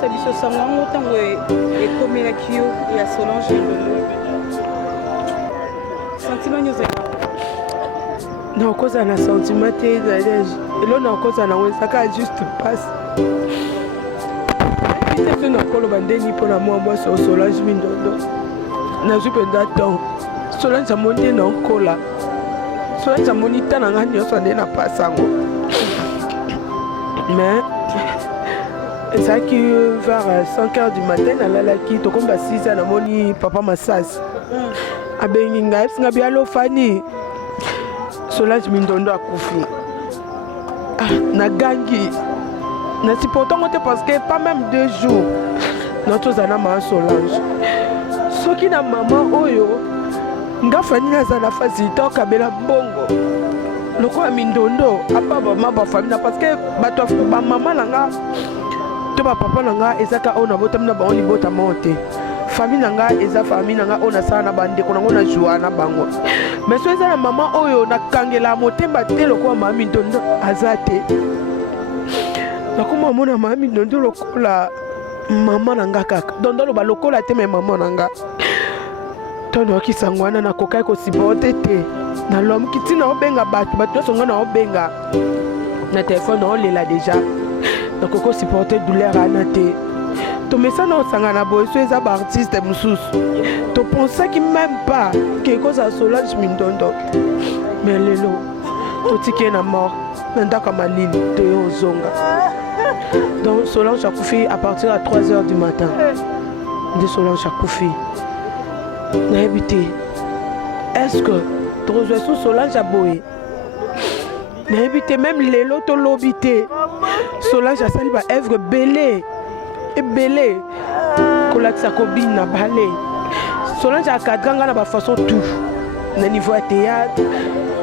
ça biso sango tango et comme la kio et à Solange sentiment nous non cause un sentiment et là non cause un ça juste passe c'est une école bandeni pour la moi sur Solange Mindondo na jupe d'attend Solange a monté non cola Solange a monité na ngani so na pasango mais c'est qui vers 5h du matin à la qui to comme 6h na moni papa massage abengi ngai singa bialo fani Solange Mindondo akufi na gangi na si pourtant parce que pas même 2 jours notre zana ma Solange soki na maman oyo nga fani na zana facilité kabela bongo lokola Mindondo apa ba famille parce que bato ba maman nanga to ba papa nanga ezaka ona botamna ba oni bota monte famille nanga eza famille nanga ona sana na bande ko na joie na bango mais so eza na maman oyo na kangela motemba te lokola mama Mindondo azate nakoma mona mama Mindondo lokola maman nanga kaka dondo ba lokola te mais maman nanga tono ki sangwana na kokai ko sibote te na l'homme qui tina obenga bato songa na obenga na téléphone on lela déjà na koko supporter douleur anate to mesa na osanga na boy so eza ba artiste mususu to penser qui même pas que cause à Solange Mindondo mais lelo to tike na mort na ndaka malili te ozonga donc Solange a couché à partir à 3h du matin de Solange a couché na habité est-ce que Trozo Solange a boé na habité même lelo to lobité Solange a sali ba œuvre belé et belé kolakisa kobine na balé Solange a kadranga na ba façon tout na niveau à théâtre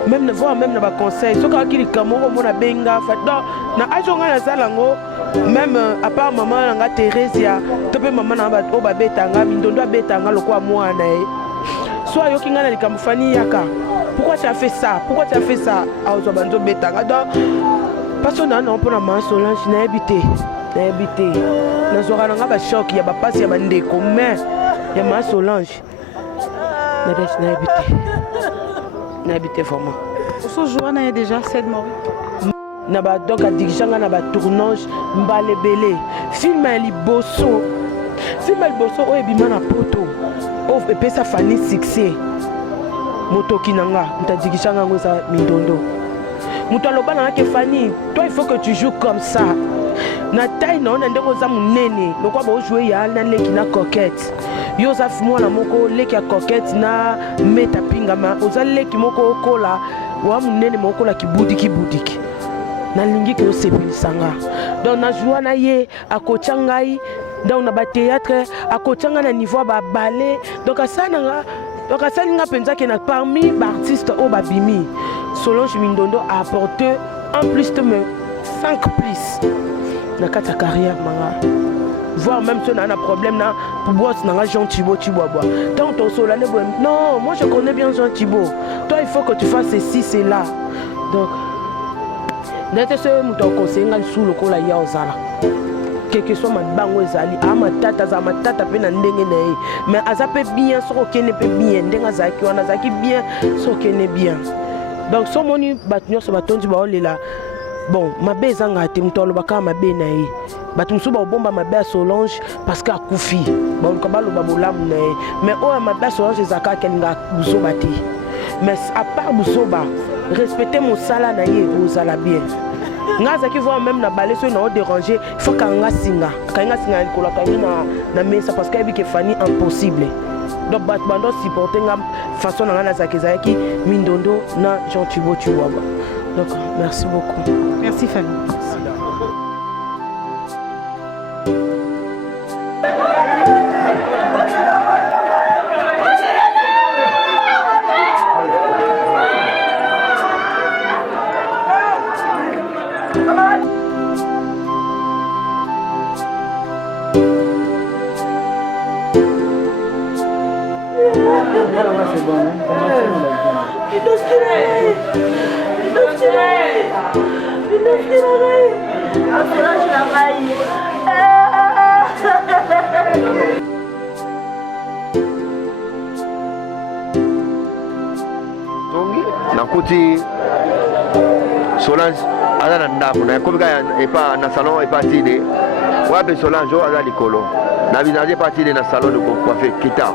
même na voir même na ba conseil so ka kili kamoro mona benga fa donc na ajonga na salango même à part maman nanga Theresia to pe maman na ba o ba betanga Mindondo betanga lokwa mwana soit yoki ngana likamfani yaka pourquoi tu as fait ça pourquoi tu as fait ça azo banzo betanga donc parce que non pour la maman Solange na habité na zora nanga ba choc ya ba passe ya bandeko mais ya maman Solange na habité vraiment ce jour na déjà 7 mois na ba donc a diriganga na ba tournage mbale belé film à liboso o ebima na poto o epesa fani succès motoki nanga mtadiriganga ngo za Mindondo muto aloba na ke fani toi il faut que tu joues comme ça na taille na on ndeko za munene lokwa ba jouer ya na leki na coquette yo za mwana moko leki ya coquette na meta pingama oza leki moko okola wa munene moko la kibudiki na lingi ke osepelisanga donc na joie na ye akochangai donc na ba théâtre akocanga na niveau ba ballet donc asananga donc asalinga penza ke na parmi ba artistes au babimi Solange Mindondo a apporté en plus de 5 plus na kata carrière manga voir même si on a un problème na pour boss na Jean Thibault tant ton Solange non moi je connais bien Jean Thibault toi il faut que tu fasses ceci c'est là donc n'était ce mouton conseiller sous le cola ya ozala quel que soit ma bango ezali ama tata pe na ndenge na ye mais azape bien soko kene pe bien ndenga zaki wana zaki bien soko kene bien donc so moni batnyo so batondi ba olela bon mabe ezanga te mutolo baka mabe na ye batumsu ba bomba mabe Solange parce que akufi ba ko ba lo ba bolamu na ye mais o mabe Solange ezaka kelinga buzoba te mais à part buzoba respecter mon sala na ye ozala bien ngaza ki voit même na balé so na déranger il faut kanga singa likola kangi na mesa parce que bi ke fani impossible donc bando supporter ngam façon na zakeza ki Mindondo na Jean Thibault donc merci beaucoup merci Fanny nakuti Solange aza na ndako na komi kaka epa na salon epa tide wape Solange oyo aza likolo na binaze epa tide na salon de coiffe kita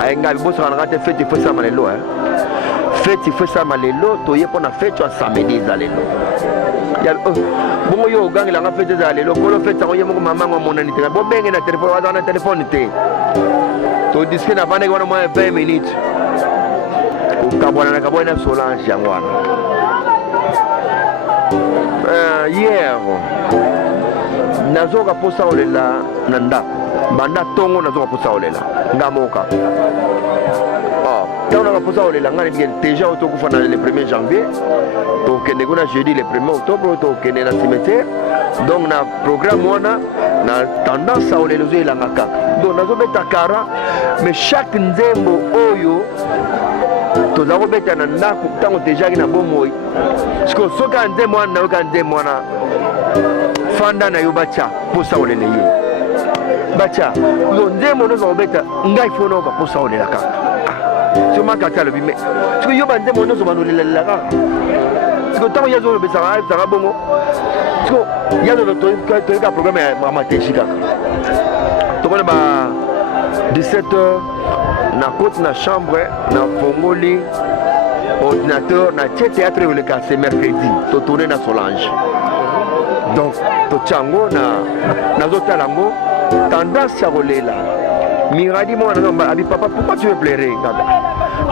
ayenga bibosaka nanga te fete ifo esama lelo fete ifo esama lelo toye mpo na fete ya samedi eza lelo bongo yo ogangelanga fete ezala lelo kolo fete yango ye moko mamango amonani te bobenge na telefone wazaka na telefone te todiske na vandeki wana mwa 20 minutes okabwananaka boye na Solange yango wana hier nazoka mposa kolela na ndako banda ntongo nazoka mposa kolela nga moka ntango naka mposa kolela nga nebike déjà oyo tokufa na le 1er janvier tokende kuna jeudi le 1er octobre tokende na cimetière donc na programme wana na tendance akolela ozoyelanga kaka donc nazobeta kara mais chaque nzembo oyo toza kobeta na ndako ntango tejaki na bomoi siko soki nzembo wana nayoka nzembo wana fanda na yo batya mposa kolela ye batya yo nzembo noza kobeta ngai fo nayoka mposa kolela kaka siko makati alobi me siko yo banzembo nyonso banolelalela kaka siko ntango ye azolobesaka bongo siko ye toyeka programme ya mateshi kaka tomona ba 17h na koti na chambre na fongoli ordinateur na tie théâtre oleka c'est mercredi totourne na Solange donc totyango nazotala yango tendance ya kolela miradi moko abi papa pourquoi tu veux pleurer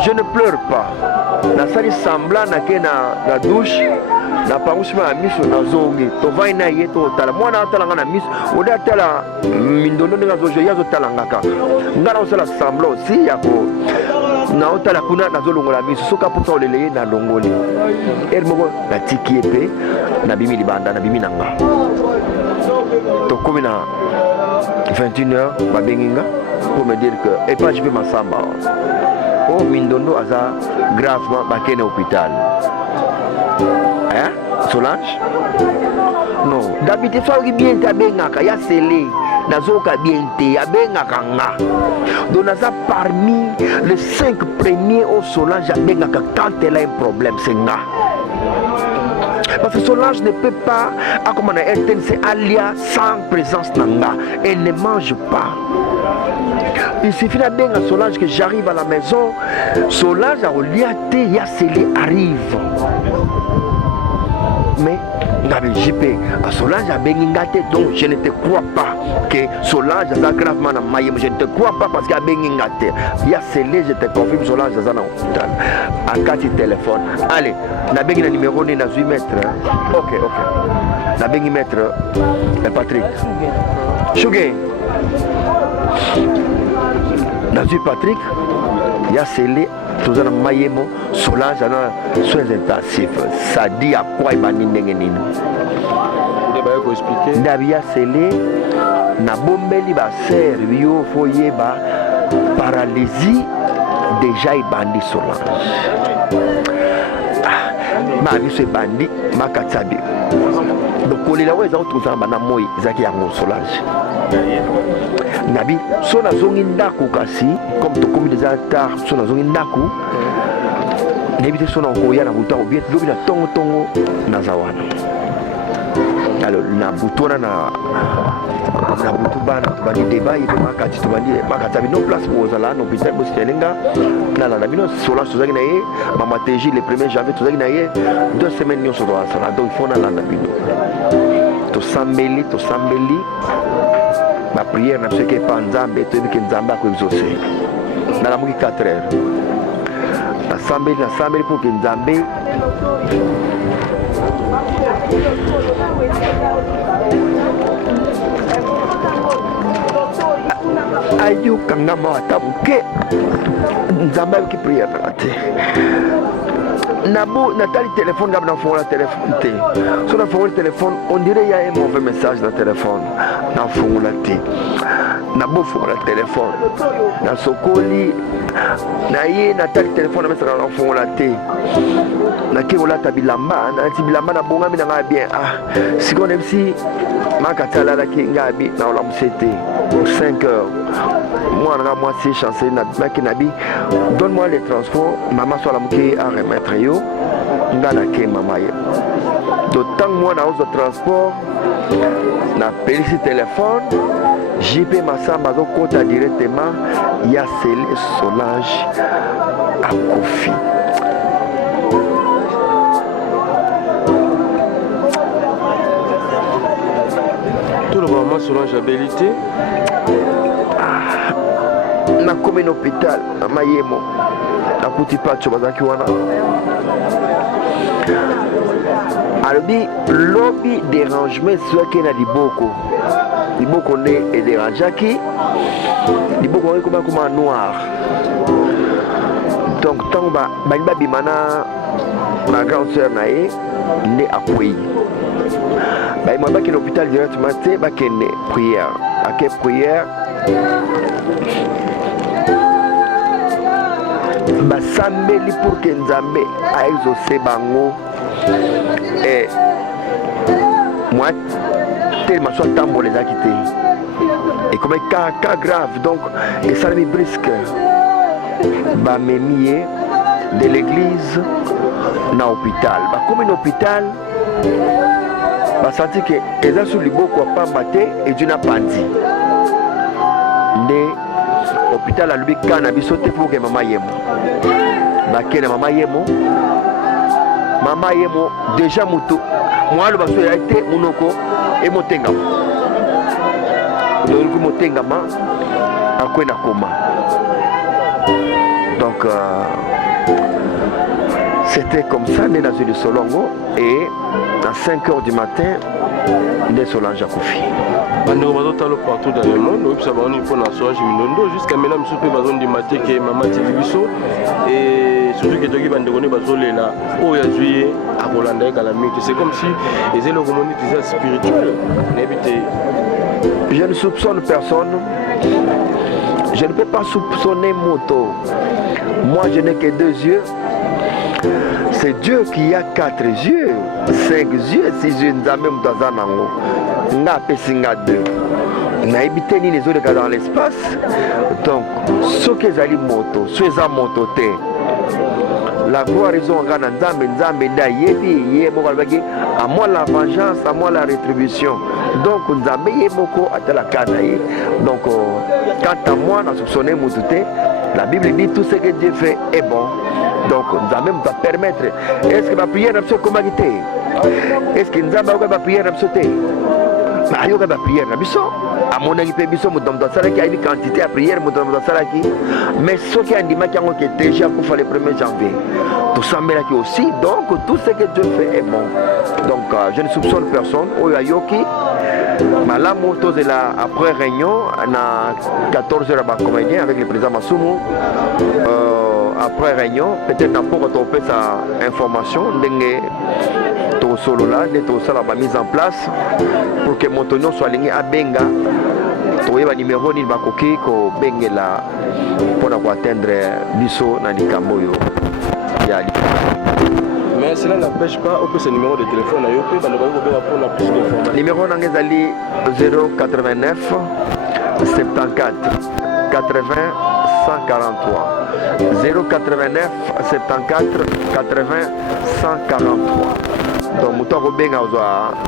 je ne pleure pas nasali semblant nake na douche na pangusima ya miso nazongi tovai na ye totala mwana atalanga na miso ode atala mindondo ndenge azoje azotalanga kaka nga naosala semblant aussi ya ko naotala kuna nazolongola miso soki aputa olele ye nalongoli ere moko natiki ye mpe nabimi libanda nabimi na nga tokomi na 21h babengi nga pour me dire que epage mpe masamba o mindondo aza gravement bakene hôpital Solange non d'habitude soki bien te abengaka ya sele nazoka bien te abengaka nga donc naza parmi les 5 premiers au Solange abengaka quand elle a un problème c'est nga parce que Solange ne peut pas comme on a RTNC alia sans présence nanga elle ne mange pas. Il suffit d'abengaka Solange que j'arrive à la maison Solange a reliate ya sele arrive mais Nabi JP à Solange a bengingate donc je ne te crois pas que Solange a gravement na maye je ne te crois pas parce qu'il a bengingate il y a scellé je te confirme Solange a dans hôpital à kati téléphone allez na bengi na numéro ni na 8 mètres ok na bengi maître Patrick Chugé na 8 Patrick il y a scellé tout ça na mayemo Solange na soins intensifs ça dit à quoi il va ndenge nini ko expliquer ndabia sele na bombeli ba ser yo foyeba paralysie déjà ibandi Solange ma biso ebandi makatsabi donc kolela weza otuzana bana moi ezaki yango Solange nabi so nazongi ndako kasi comme tokomi déjà tard so nazongi ndako nebi te so na koya na buta obie lobi na tongo naza wana alors na butona na butu bana tobandi débat yepe makati tobandi makati abino place bozala na hôpital bositelenga nalanda bino Solange tozalaki na ye mamateji le 1er janvier tozalaki na ye 2 semaines nyonso toasala donc il faut nalanda bino tosambeli bapriere na biso eke epa nzambe toyebi ke nzambe akoexauce nalamuki 4 heures nasambeli mpo ke nzambe ayokanga mawa ata moke nzambe ayoki priere nanga te Nabo Nathalie téléphone gab na fongola téléphone té. So na fongola téléphone, on dirait il y a un mauvais message dans le téléphone. Na fongola té. Nabo fongola téléphone. Na sokoli na ye Nathalie téléphone na mesaka na fongola té. Na ke ola tabilamba, na tibilamba na bonga mina nga bien. Ah, si on aime si makatala la ki ngabi na ola musete. 5 heures. Moi c'est chanceux nabi. Donne-moi les transports, maman soit la mouké à remettre yo. Ngana ke maman yo. D'autant moi na hausse de transport, na pélici téléphone, JP Massa mazo kota directement, ya scellé Solange à Kofi. Tout le moment Solange habilité. Na comme un hôpital na mayemo na kuti pacho bazaki wana alobi lobby dérangement soki na liboko ne et dérangeaki liboko ne comme noir donc tant ba bimana na grande sœur na ye ne akwei ba imamba ki l'hôpital directement te ba kene prière ake prière basambeli pour que Nzambe a exaucé bango et moi tellement soit tambo les a quittés et comme cas grave donc et ça me brisque ba memie de l'église na hôpital ba comme un hôpital ba senti que eza sur liboko pa maté et du na pandi ne hôpital alobi kana biso te pour que mama yemo bakene mama yemo déjà mutu mwalo baso ya été munoko et motengama donc motengama akwena koma donc c'était comme ça né dans une Solongo et à 5 heures du matin né Solange Kofi. Bando bazotalo partout dans le monde, oui ça va on pour na Solange Mindondo jusqu'à maintenant musu pe bazon di maté que maman Tibiso et surtout que toki bando kone bazolela o ya juillet à Rolanda calamité c'est comme si les éléments communautaires spirituels n'habité. Je ne soupçonne personne. Je ne peux pas soupçonner Moto. Moi je n'ai que 2 yeux. C'est Dieu qui a 4 yeux, 5 yeux, 6 yeux, Nzambe Mutazanango. N'a pesinga 2. N'a habité ni les autres dans l'espace. Donc, ce que j'ai moto, ce que j'ai moto, la gloire ils ont gagné Nzambe nda yebi ye moko albaki à moi la vengeance, à moi la rétribution. Donc Nzambe ye moko atala kana ye. Donc quant à moi na soupçonner Mutute, la Bible dit tout ce que Dieu fait est bon. Donc Nzambe va permettre. Est-ce que ma prière n'a pas comment quitter? Est-ce que Nzambe va prière n'a pas sauté? Ma ayoka ba prière na biso. À mon avis biso mutomdo sala ki a une quantité à prière mutomdo sala ki. Mais ce qui a ndima ki ngo que déjà pour faire le 1er janvier. Tout ça mais là qui aussi donc tout ce que Dieu fait est bon. Donc je ne soupçonne personne. Oyayoki Malamo tozela après réunion à 14h à comédien avec le président Masumu. Après réunion, peut-être pour topé sa information, tout solo là, tout ça la mise en place pour que Montonio soit aligné à Benga. Tout le numéro ni bakoki ko Bengela pour atteindre biso na likamboyo. Mais cela n'empêche pas au ce numéro de téléphone à Yopé, pour la plus d'informations. Numéro d'Angezali 089 74 80 143. 089 74 80 143. Donc, nous avons bien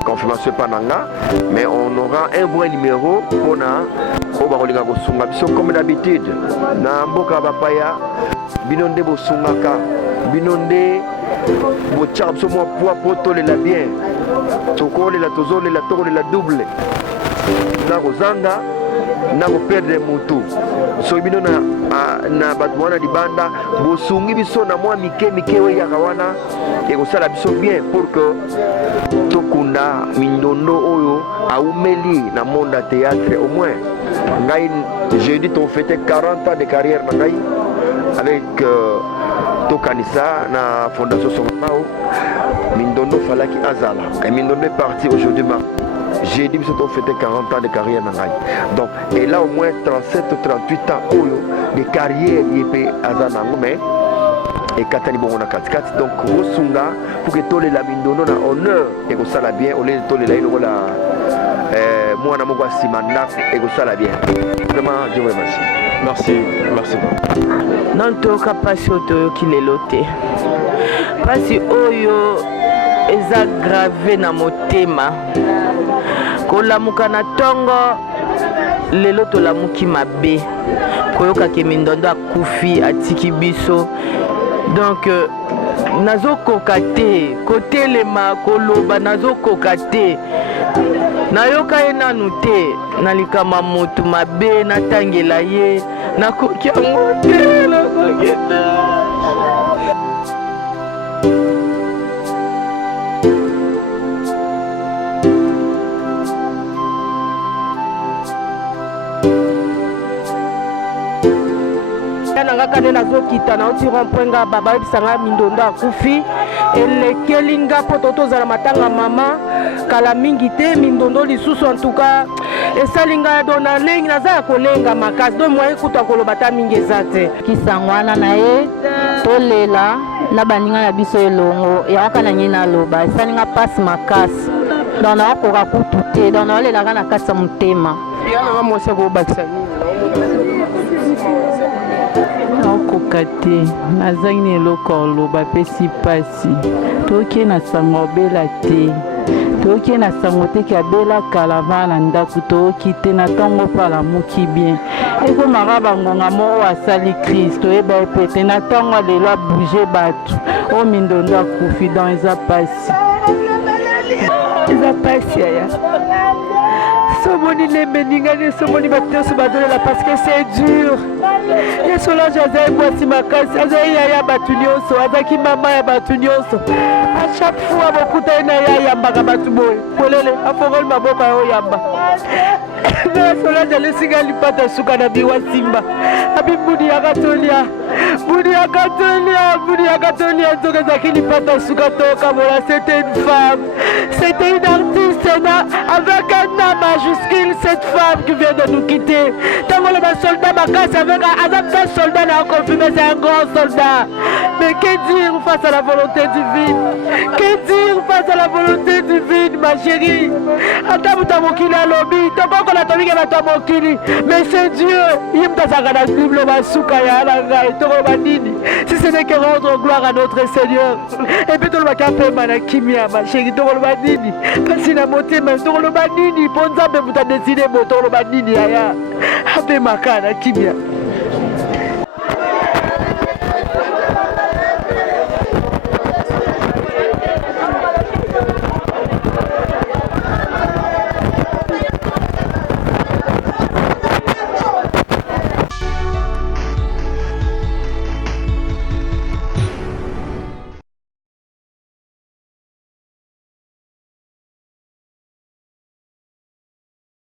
confirmation par Nanga, mais on aura un bon numéro pour comme d'habitude. Na mboka bapaya, binonde bosungaka, binonde bochab somo poa poto le la bien. Tokole la tozole la tokole la double. Na kozanga na ko perdre mutu. So bino na batwana libanda bosungi biso na mwa mike we yakawana et kosala biso bien pour que tokunda mindondo oyo aumeli na monde à théâtre au moins ngai jeudi to fêté 40 ans de carrière na ngai avec to kanisa na fondation Songambao Mindondo falaki azala et Mindondo est parti aujourd'hui j'ai dit que c'est fêté 40 ans de carrière na ngai donc et là au moins 37 ou 38 ans oyo de carrière yepé azana mais et katani bongo na katikati donc rosunga pour que tole la Mindondo na honneur et ko sala bien au lieu de tole la ilo la mwana moko simanda et ko sala bien vraiment je vous remercie. Merci. Nantoka pasi otoyoki lelo te pasi oyo eza grave na motema kolamuka na ntongo lelo tolamuki mabe koyoka ke Mindondo akufi atiki biso donc nazokoka te kotelema koloba nazokoka te nayoka ye nanu te nalikama motu mabe natangela ye nakoki yango te nakoki te. Nanga kane nazokita nauti rompwenga baba yebisanga Mindondo akufi elekeli nga po tozala matanga mama kala mingi te Mindondo lisusu en tout cas esali nga dona lengi naza ya kolenga makasi do moyen kuta koloba ta mingi eza te kisangwana na ye tolela na baninga na biso elongo yaka na nye naloba esali nga pasi makasi donc nakoka kutu te donc naolelaka na kati ya motema yananga mwasi akobakisa nini nakoka te nazangi na eloko oloba pesi pasi toke na sango obela te toke na sango teke abela kala vaa na ndako toki te na ntongo mpo alamuki bien ekomaka bangonga moko asali Kristo oyeba ye pete na ntongo lelo abouge bato oyo Mindondo akufi donc eza pasi yaya somoni lembe ningani somoni bateso badolela parce que c'est dur ye Solange azali mwasi makasi azali yaya bato nyonso azalaki mama ya bato nyonso a chaque fois bokuta ye na ye ayambaka bato boye polele afongoli maboko ya oyamba na Solange alesinga lipata suka na biwa simba abi mbudi ya katolia nzoka ezalaki lipata suka tokabola c'était une femme c'était une artiste avec un nom majuscule cette femme qui vient de nous quitter ntango le basoldat makasi avec un soldat na confirmé c'est un grand soldat mais que dire face à la volonté divine ma chérie ata moto ya mokili alobi tokokola tobike bato ya mokili mais c'est Dieu ye moto azalaka na biblo basuka ya na ngai tokoloba nini si ce n'est que rendre gloire à notre Seigneur et puis tolobaki apema na kimia ma chérie tokoloba nini kasi na motema tokoloba nini mpo nzambe moto adeside bo tokoloba nini yaya apemaka na kimia